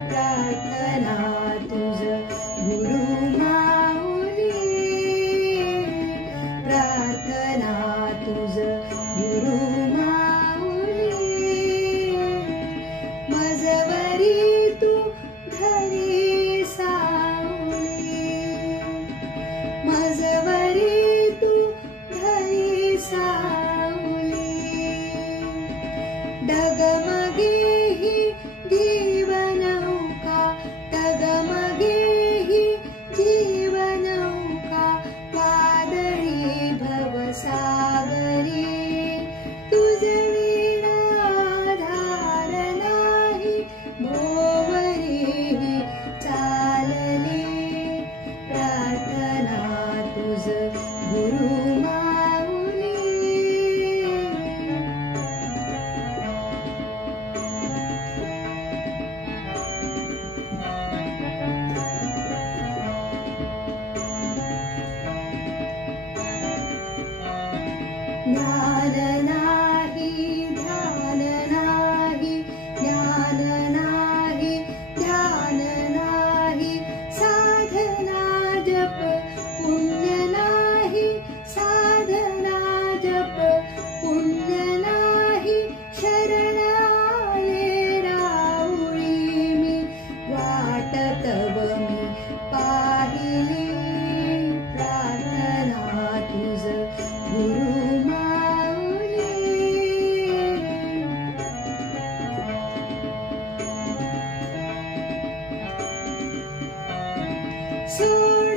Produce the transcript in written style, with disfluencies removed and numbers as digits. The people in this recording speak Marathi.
प्रार्थना तुझ गुरु माऊली, प्रार्थना तुझ गुरु माऊली, मजवरी तू धरी सावली, मजवरी तू धरी सावली, डगमगे ही जीवनौका, डगमगे ही जीवनौका, वादळी भवसागरी, तुझ विना आधार नाही, भोवरी चालली, प्रार्थना तुझ गुरु माऊली. ज्ञान नाही, ध्यान नाही, ज्ञान नाही, ध्यान नाही, साधना जप पुण्य नाही, साधना जप पुण्य नाही, शरण आले राऊळी मी, वाट तव मी पाहिली, प्रार्थना तुझ गुरु माऊली. सोड